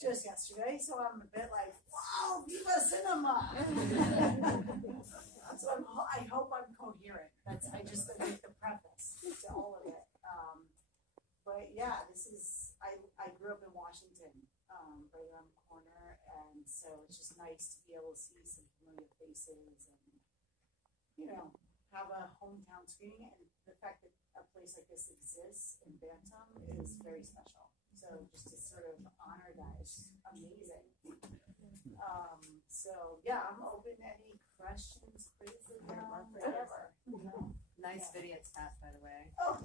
just yesterday, so I'm a bit like, wow, Viva Cinema! So I hope I'm coherent. I just like the preface to all of it. But yeah, I grew up in Washington, right around the corner, and so it's just nice to be able to see some familiar faces and, have a hometown screening, and the fact that a place like this exists in Bantam is very special. So just to sort of honor that is amazing. So yeah, I'm open to any questions, quizzes, whatever. Nice video tap, by the way. Oh,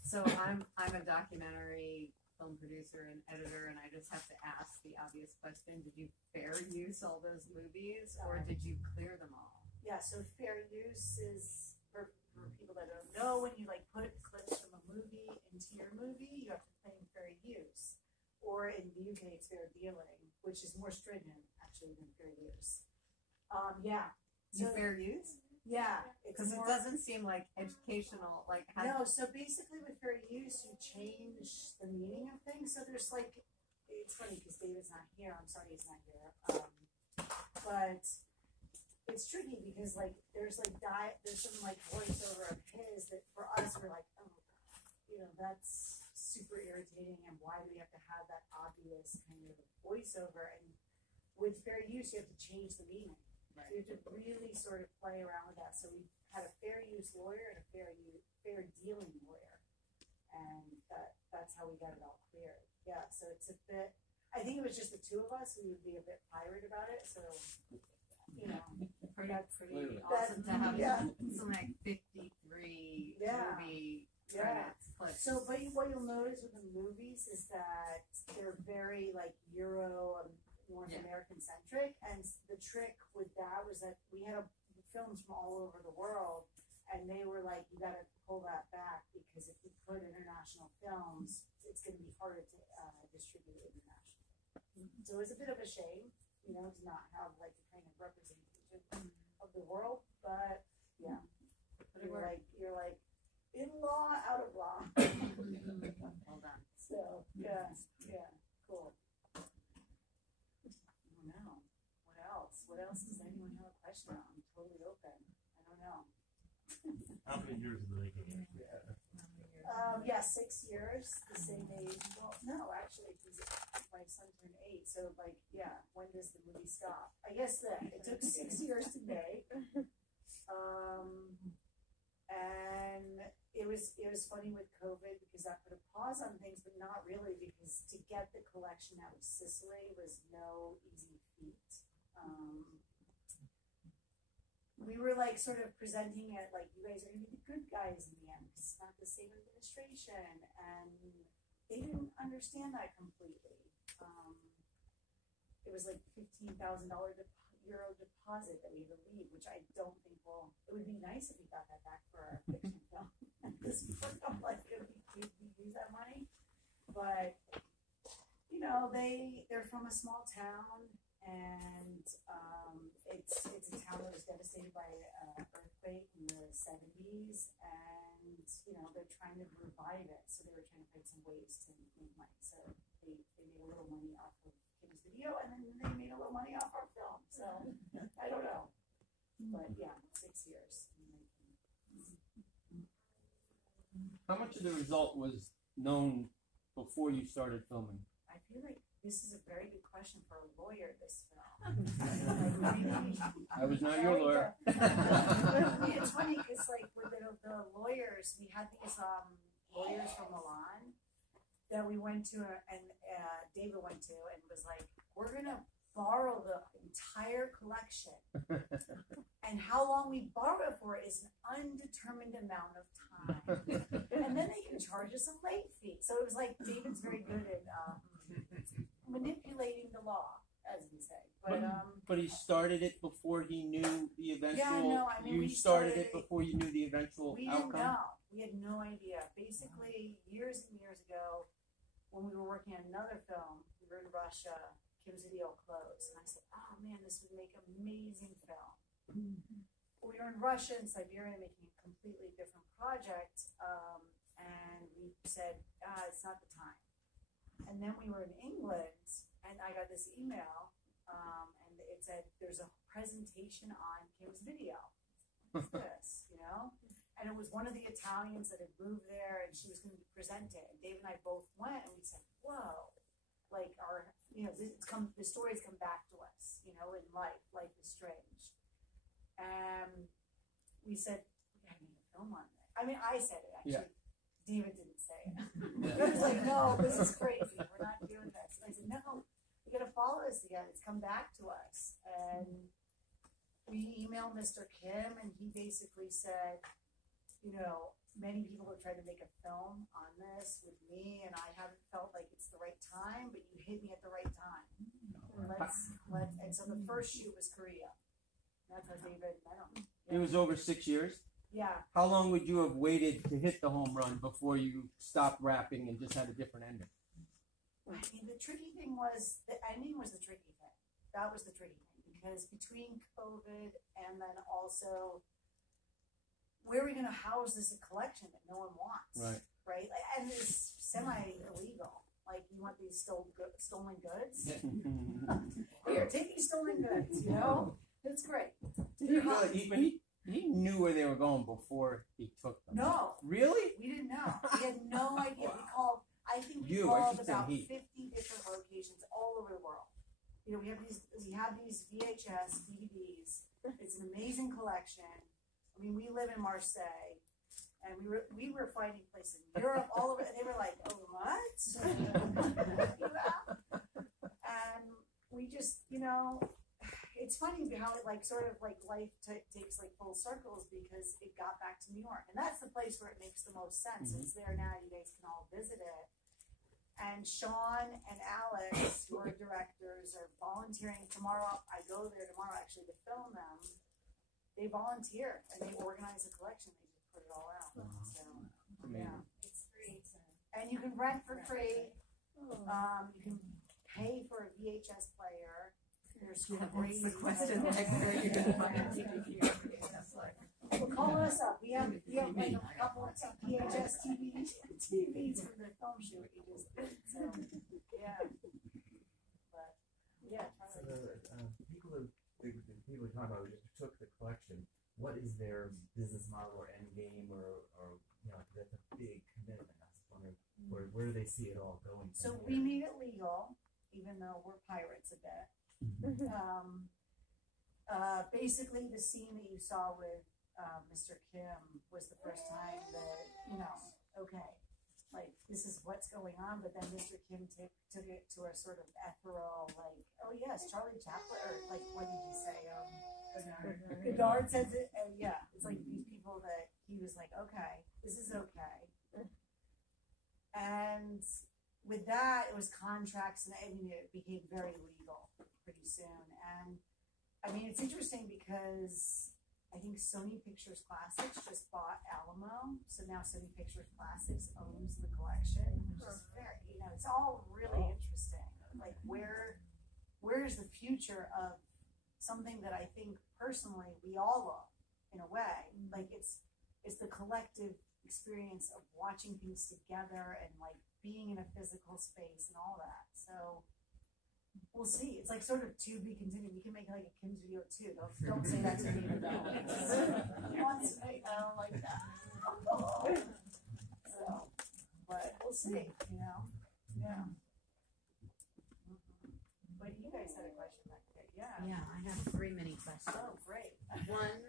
So I'm a documentary film producer and editor, and I just have to ask the obvious question: did you fair use all those movies, or did you clear them all? Yeah, so fair use is for people that don't know, when you put clips from a movie into your movie, you have to claim fair use. Or in the UK, it's fair dealing, which is more stringent actually than fair use. Yeah. So fair use? Yeah, because it doesn't seem like educational. No, so basically with fair use, you change the meaning of things. So there's it's funny because David's not here. I'm sorry he's not here. But it's tricky because there's some voiceover of his that for us we're like, oh, that's super irritating, and why do we have to have that obvious kind of voiceover? And with fair use, you have to change the meaning. Right. So you have to really sort of play around with that. So we had a fair use lawyer and a fair dealing lawyer, and that's how we got it all cleared. Yeah, so it's a bit. I think it was just the two of us. We would be a bit pirate about it. So pretty awesome to have something like 53 movie credits. So, but what you'll notice with the movies is that they're very Euro North American centric, and the trick with that was that we had films from all over the world, and they were like, you got to pull that back, because if you put international films, it's going to be harder to distribute internationally. So it's a bit of a shame, to not have the kind of representation of the world, but yeah, you're like in law, out of law. Well done. So yeah, cool. I don't know. What else does anyone have a question on? I'm totally open. I don't know. How many years of the making? 6 years, the same age. Well, no, actually, because my son turned 8. So, when does the movie stop? I guess that it took 6 years to make. And it was funny with COVID, because that put a pause on things, but not really, because to get the collection out of Sicily was no easy feat. We were sort of presenting it you guys are going to be the good guys in the end, because it's not the same administration, and they didn't understand that completely. It was $15,000 euro deposit that we had to leave, which I don't think it would be nice if we got that back for our fiction film. At this point, I'm we use that money, but they're from a small town, and it's a town that was devastated by an earthquake in the 70s, and they're trying to revive it, so they were trying to find some ways to make money. So they made a little money off of Kim's video, and then they made a little money off our film. So I don't know, but yeah, 6 years. How much of the result was known before you started filming? I feel like this is a very good question for a lawyer, this film. I was not your lawyer. It's funny because with the lawyers, we had these lawyers from Milan that we went to, and David went to, and was like, we're going to borrow the entire collection. And how long we borrow it for is an undetermined amount of time. And then they can charge us a late fee. So it was David's very good at manipulating the law, as we say. But he started it before he knew the eventual. Yeah, no, I mean, you started it before you knew the eventual we outcome. We didn't know. We had no idea. Basically, years and years ago, when we were working on another film, we were in Russia. Kim's video closed, and I said, "Oh man, this would make an amazing film." We were in Russia and Siberia making a completely different project, and we said, "It's not the time." And then we were in England, and I got this email, and it said, there's a presentation on Kim's Video. What's this, you know? And it was one of the Italians that had moved there, and she was going to present it. And Dave and I both went, and we said, whoa, like the stories come back to us, you know, in life is strange. And we said, we gotta make a film on this. I mean, I said it, actually. Yeah. David didn't say it. I was like, no, this is crazy. We're not doing this. And I said, no, you gotta follow us again. It's come back to us. And we emailed Mr. Kim, and he basically said, you know, many people have tried to make a film on this with me, and I haven't felt like it's the right time, but you hit me at the right time. And so the first shoot was Korea. That's how David met him. It was over 6 years. Yeah. How long would you have waited to hit the home run before you stopped rapping and just had a different ending? I mean, the tricky thing was, the ending was the tricky thing. That was the tricky thing, because between COVID and then also, where are we going to house this collection that no one wants? Right? And it's semi-illegal. Like, you want these stolen goods? Here, take these stolen goods, you know? That's great. He knew where they were going before he took them. No. Really? We didn't know. We had no idea. Wow. We called, I think we I called should say about he. 50 different locations all over the world. You know, we have these VHS, DVDs. It's an amazing collection. I mean, we live in Marseille, and we were finding places in Europe, all over, and they were like, oh, what? And we just, you know, it's funny how it life takes full circles, because it got back to New York, and that's the place where it makes the most sense. Mm-hmm. It's there now. You guys can all visit it. And Sean and Alex, who are directors, are volunteering tomorrow. I go there tomorrow actually to film them. They volunteer and they organize a collection. They just put it all out. So yeah, It's free to. and you can rent for free. You can pay for a VHS player. There's crazy question like where you're gonna find a DVD. That's like. Well, call us up. We have like a couple of VHS TVs from the film shoot we just did. So yeah, but yeah. So the people who talk about who just took the collection, what is their business model or end game, or you know, that's a big commitment. I was wondering where do they see it all going? So we made it legal, even though we're pirates a bit. Basically, the scene that you saw with Mr. Kim was the first time that, you know, okay, like, this is what's going on, but then Mr. Kim took it to a sort of ethereal, like, oh yes, Charlie Chaplin, or like, what did he say? Godard says it, and yeah, it's like these people that he was like, okay, this is okay. And with that, it was contracts, and I mean, it became very legal pretty soon. And I mean, it's interesting because I think Sony Pictures Classics just bought Alamo, so now Sony Pictures Classics owns the collection, which is very, you know, it's all really interesting. Like, where's the future of something that I think personally we all love in a way? Like, it's the collective experience of watching things together and like being in a physical space and all that. So we'll see. It's like sort of to be continued. We can make like a Kim's Video too. Don't say that to me though. He wants to make, I don't like that. So, but we'll see. You know, yeah. But you guys had a question back there. Yeah. Yeah, I have 3 mini questions. Oh, great. One,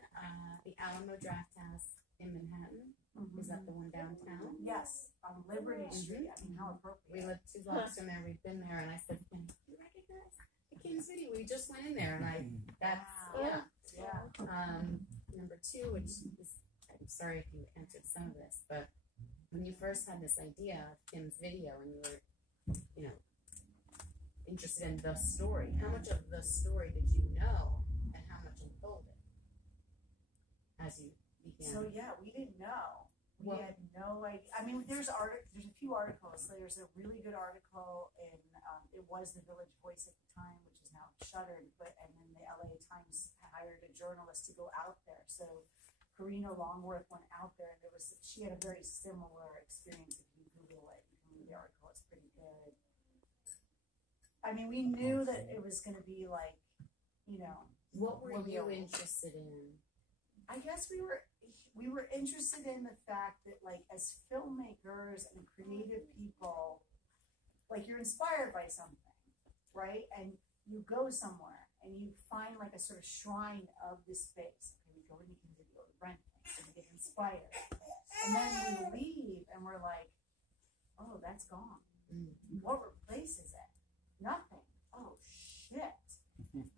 the Alamo Draft House in Manhattan. Is that the one downtown? Yes, on Liberty Street. I mean, how appropriate. We live 2 blocks from there. We've been there, and I said, "Do you recognize the Kim's Video?" We just went in there, and that's Wow. yeah. Yeah. Number 2, which is, I'm sorry if you answered some of this, but when you first had this idea of Kim's Video, and you were, you know, interested in the story, how much of the story did you know, and how much unfolded as you began? So yeah, we didn't know. We Well- had no idea. I mean, there's a few articles. There's a really good article in it was the Village Voice at the time, which is now shuttered. And then the LA Times hired a journalist to go out there. So Karina Longworth went out there, and she had a very similar experience. If you Google it, you can read the article. It's pretty good. I mean, we knew that it was going to be like, you know, What were What you we- interested in? I guess we were interested in the fact that, like, as filmmakers and creative people, like, you're inspired by something, right? And you go somewhere and you find like a sort of shrine of this space. Okay, we go to Nikon Video, we rent things, and we get inspired, and then we leave and we're like, oh, that's gone. What replaces it? Nothing. Oh shit!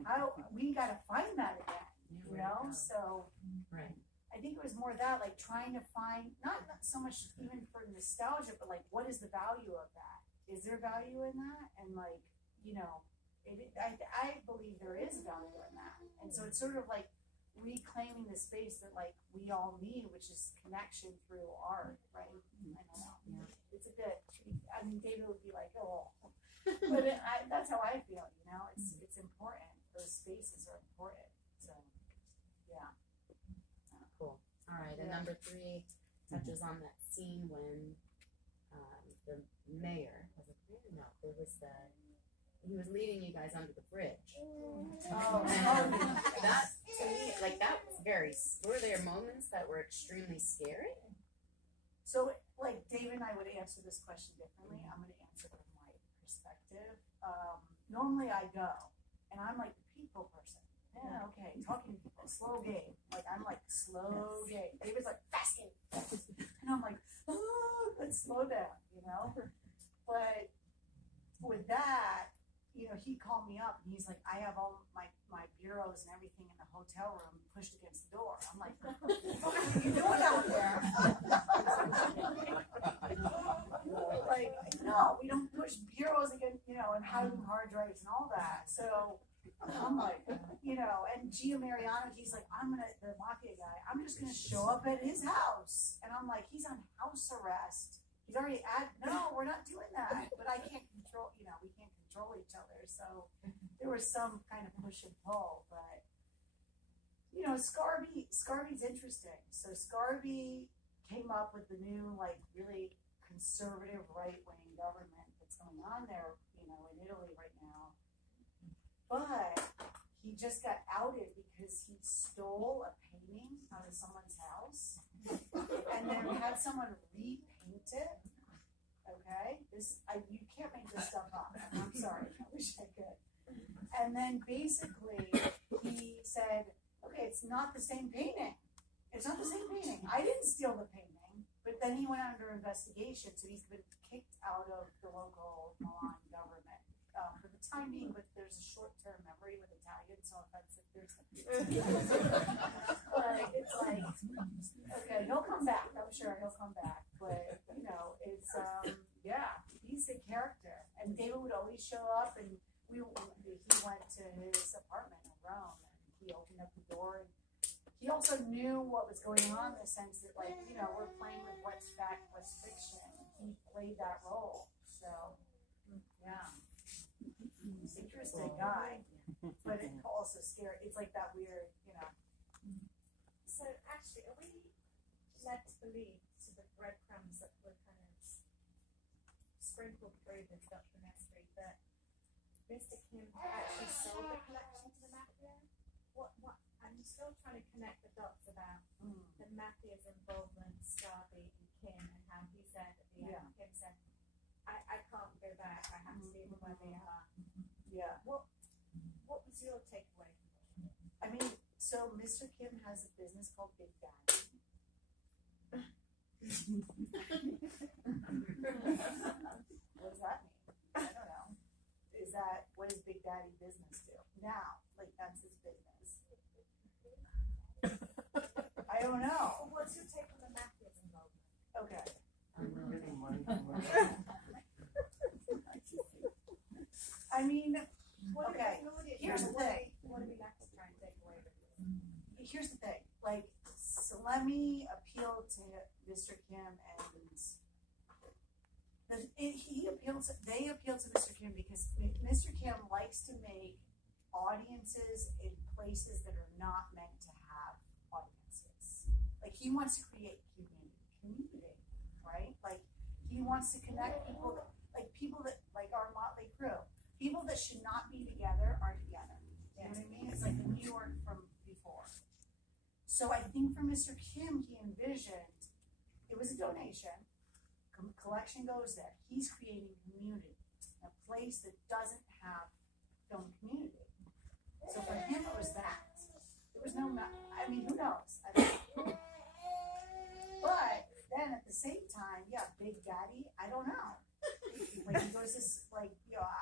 How we gotta find that again? You know? So Right. I think it was more that, like, trying to find not so much even for nostalgia, but like, what is the value of that? Is there value in that? And like, you know, I believe there is value in that. And so it's sort of like reclaiming the space that like we all need, which is connection through art, right? I don't know. Yeah. It's a bit. I mean, David would be like, oh, but that's how I feel. You know, it's important. Those spaces are important. So, yeah. Cool. All right. And Yeah. number 3 touches on that scene when the mayor was it mayor? No, it was he was leading you guys under the bridge. Oh, And that to me, like that was were there moments that were extremely scary? So, like, Dave and I would answer this question differently. I'm going to answer from my perspective. Normally I go, and I'm like the people person. Yeah, okay, talking to people, slow game. Like, I'm like, slow game. David's like, fast game. And I'm like, oh, let's slow down, you know? But with that, you know, he called me up and he's like, I have all my bureaus and everything in the hotel room pushed against the door. I'm like, what are you doing out there? Like, no, we don't push bureaus against, you know, and hiding hard drives and all that. So I'm like, you know, and Gio Mariano, he's like, the mafia guy, I'm just gonna show up at his house. And I'm like, he's on house arrest. He's already no, we're not doing that. But I can't control, you know, we can't control each other. So there was some kind of push and pull. But, you know, Scarby's interesting. So Scarby came up with the new, like, really conservative right-wing government that's going on there, you know, in Italy right now. But he just got outed because he stole a painting out of someone's house and then had someone repaint it. Okay, you can't make this stuff up. I'm sorry, I wish I could. And then basically he said, okay, it's not the same painting. It's not the same painting. I didn't steal the painting. But then he went under investigation, so he's been kicked out of the local Milan government for the time being. But there's a short-term memory with Italians, so offensive. But it's like, okay, he'll come back. I'm sure he'll come back. But you know, it's yeah, he's a character. And David would always show up, and he went to his apartment in Rome, and he opened up the door. And he also knew what was going on in the sense that, like, you know, we're playing with what's fact, what's fiction. He played that role. So, yeah. Interesting guy. But it's also scary. It's like that weird, you know. So actually, are we led to believe to the breadcrumbs that were kind of sprinkled through this documentary that Mr. Kim actually sold the collection to the mafia? What? I'm still trying to connect the dots about the mafia's involvement, Scarby and Kim, and how he said at the end, Kim said, I can't go back, I have to leave them where they are. Yeah. What was your takeaway from it? I mean, so Mr. Kim has a business called Big Daddy. What does that mean? I don't know. What does Big Daddy business do? Now, like, that's his business. I don't know. Well, what's your take on the mafia's involvement? Okay. Getting money from I mean, What okay. Here's the thing. What do we have to try and take away with this? Here's the thing. Like, so let me appeal to Mr. Kim, and they appeal to Mr. Kim because Mr. Kim likes to make audiences in places that are not meant to have audiences. Like, he wants to create community, right? Like, he wants to connect people that like our Motley Crue, people that that should not be together are together. You know what I mean? It's like the New York from before. So I think for Mr. Kim, he envisioned, it was a donation, collection goes there. He's creating community, a place that doesn't have film community. So for him, it was that. There was no, I mean, who knows? I don't know. But then at the same time, yeah, Big Daddy, I don't know. Like he goes to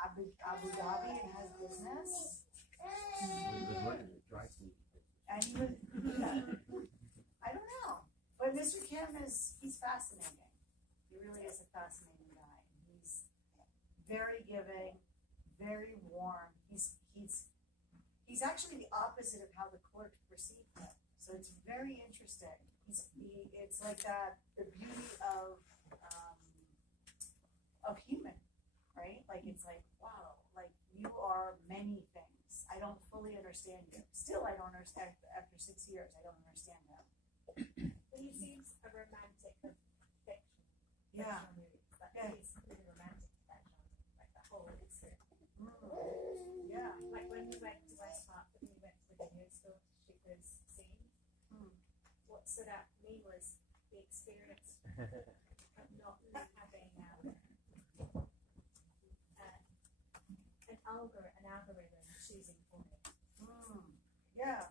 Abu Dhabi and has business. And he would, I don't know. But Mr. Kim he's fascinating. He really is a fascinating guy. He's very giving, very warm. He's actually the opposite of how the clerks perceive him. So it's very interesting. It's like the beauty of human, right? Like it's like, wow, like you are many things. I don't fully understand you. Still, I don't understand. After 6 years, I don't understand him. But he seems a romantic of fiction. Yeah. Fictional movies. Like Yeah. he's really romantic fiction. Like the whole experience. Yeah. Like when we went to West Park, when we went to the video store to shoot those scenes, what stood out to me was the experience of not having an algorithm choosing for me. Yeah.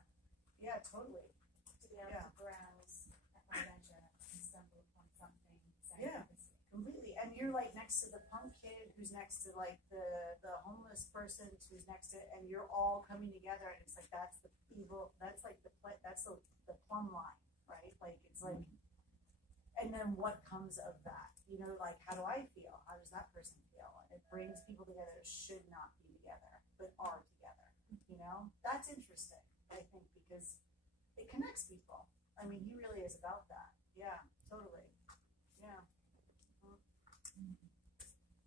Yeah, totally. To be able Yeah. to browse at my leisure and stumble upon something. Yeah. Completely. And you're like next to the punk kid who's next to like the homeless person who's next to, and you're all coming together, and it's like that's the evil, that's like the plumb line, right? Like it's like, and then what comes of that? You know, like how do I feel? How does that person feel? And it brings people together that should not be together, but are together. You know, that's interesting, I think, because it connects people. I mean, he really is about that. Yeah, totally. Yeah.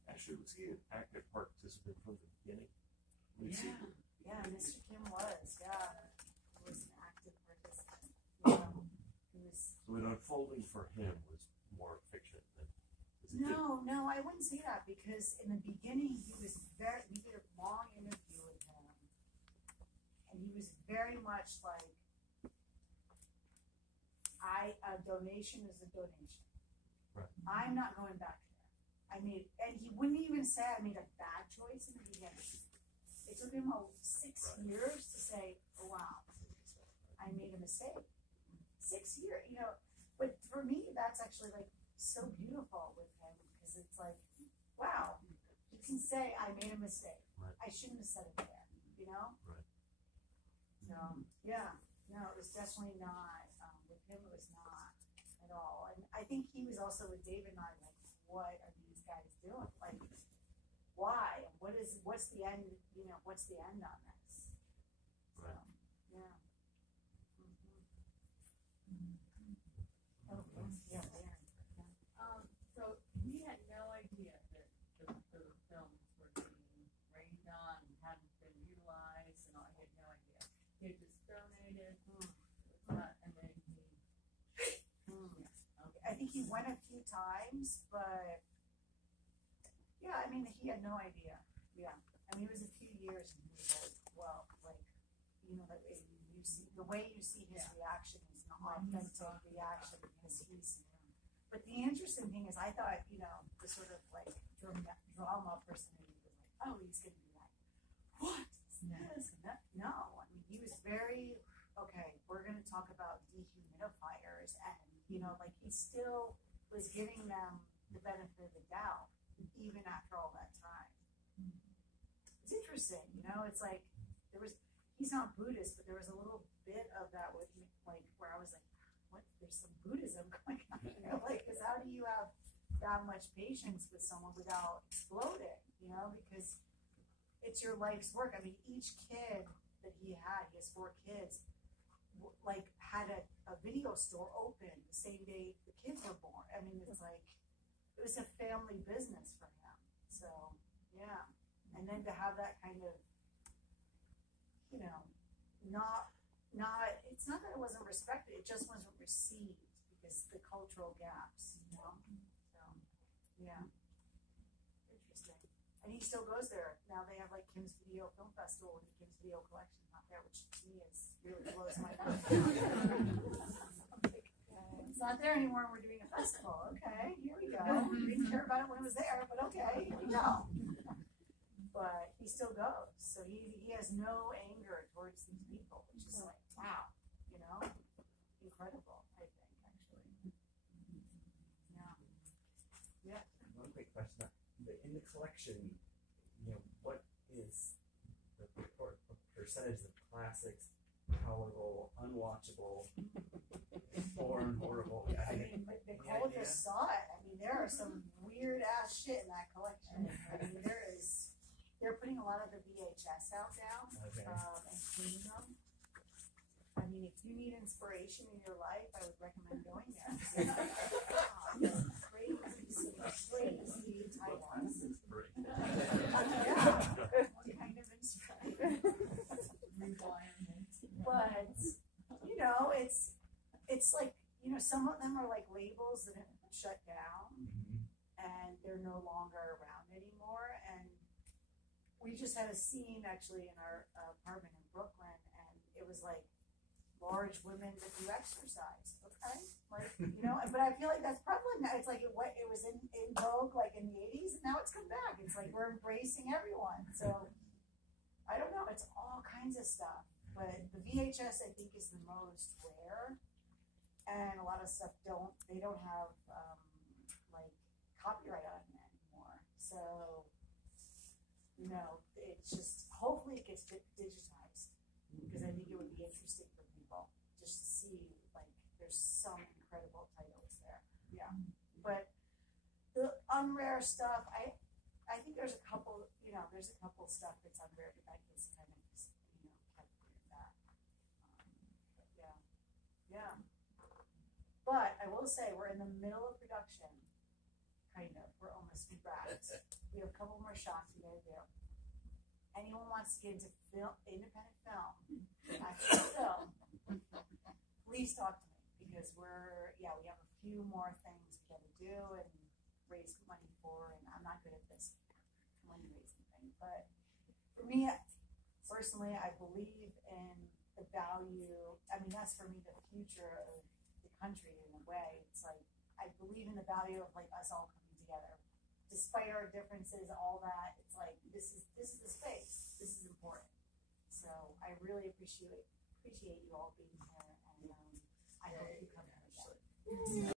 Actually, was he an active participant from the beginning? Yeah, Mr. Kim was. Yeah, he was an active participant. Yeah, he was. So it unfolding for him was more fiction than as a kid. No, I wouldn't say that because in the beginning we did a long interview with him, and he was very much like, a donation is a donation. Right. I'm not going back there. And he wouldn't even say I made a bad choice in the beginning. It took him 6 years to say, oh, wow, I made a mistake. 6 years, you know, but for me, that's actually like so beautiful with him because it's like, wow, you can say I made a mistake. Right. I shouldn't have said it there, you know? Right. So, yeah, no, it was definitely not, with him, it was not at all. And I think he was also with David and I, like, what are these guys doing? Like, why? What's the end, you know, what's the end on this? So, Right. yeah. Okay, yeah, there. So he had no idea that the films were being rained on and hadn't been utilized, and all. He had no idea. He had just donated, and then he. Okay. I think he went a few times, but yeah, I mean, he had no idea. Yeah, I mean, it was a few years, and he was like, well, like, you know, the way you see his reaction is an authentic reaction because he's. But the interesting thing is, I thought, you know, the sort of like drama personality was like, oh, he's gonna be like, what? This and that. No, I mean, he was very okay. We're gonna talk about dehumidifiers, and you know, like he still was giving them the benefit of the doubt, even after all that time. It's interesting, you know. It's like he's not Buddhist, but there was a little bit of that with me, like where I was like, what? There's some Buddhism going on here, like, because how do you have that much patience with someone without exploding? You know, because it's your life's work. I mean, each kid that he has 4 kids, like had a video store open the same day the kids were born. I mean, it's like it was a family business for him. So yeah, and then to have that kind of, you know, not it's not that it wasn't respected, it just wasn't received because the cultural gaps, you know. So yeah, interesting. And he still goes there. Now they have like Kim's Video Film Festival and the Kim's Video Collection not there, which to me is really blows my mind. It's not there anymore and we're doing a festival. Okay, here we go. We didn't care about it when it was there, but okay, here we go. But he still goes. So he has no anger towards these people, which is like, wow, you know? Incredible, I think, actually. Yeah. One quick question. In the collection, you know, what is the percentage of classics, tolerable, unwatchable, foreign, horrible? I mean, Nicole just saw it. I mean, there are some weird ass shit in that collection. I mean, they're putting a lot of the VHS out now, Okay. and cleaning them. I mean, if you need inspiration in your life, I would recommend going there. Crazy titles. Yeah. What kind of inspiration? But, you know, it's like, you know, some of them are like labels that have shut down Mm-hmm. and they're no longer around anymore. And we just had a scene actually in our apartment in Brooklyn, and it was like large women that do exercise. Okay, like, you know, but I feel like that's prevalent now. It's like it was in vogue like in the 80s, and now it's come back. It's like we're embracing everyone. So I don't know. It's all kinds of stuff, but the VHS I think is the most rare, and a lot of stuff they don't have like copyright on it anymore. So, you know, it's just, hopefully it gets digitized, because I think it would be interesting for people just to see, like, there's some incredible titles there. Yeah. But the unrare stuff, I think there's a couple stuff that's unrare, but that gets kind of just, you know, kept with that. But yeah. But I will say, we're in the middle of production, kind of. We're almost wrapped. We have a couple more shots we gotta do. Anyone wants to get into independent film, actual film, please talk to me, because we have a few more things we gotta do and raise money for, and I'm not good at this money raising thing. But for me, personally, I believe in the value. I mean, that's for me the future of the country in a way. It's like, I believe in the value of like us all coming together, despite our differences, all that. It's like this is the space. This is important. So I really appreciate you all being here, and I hope you come here again.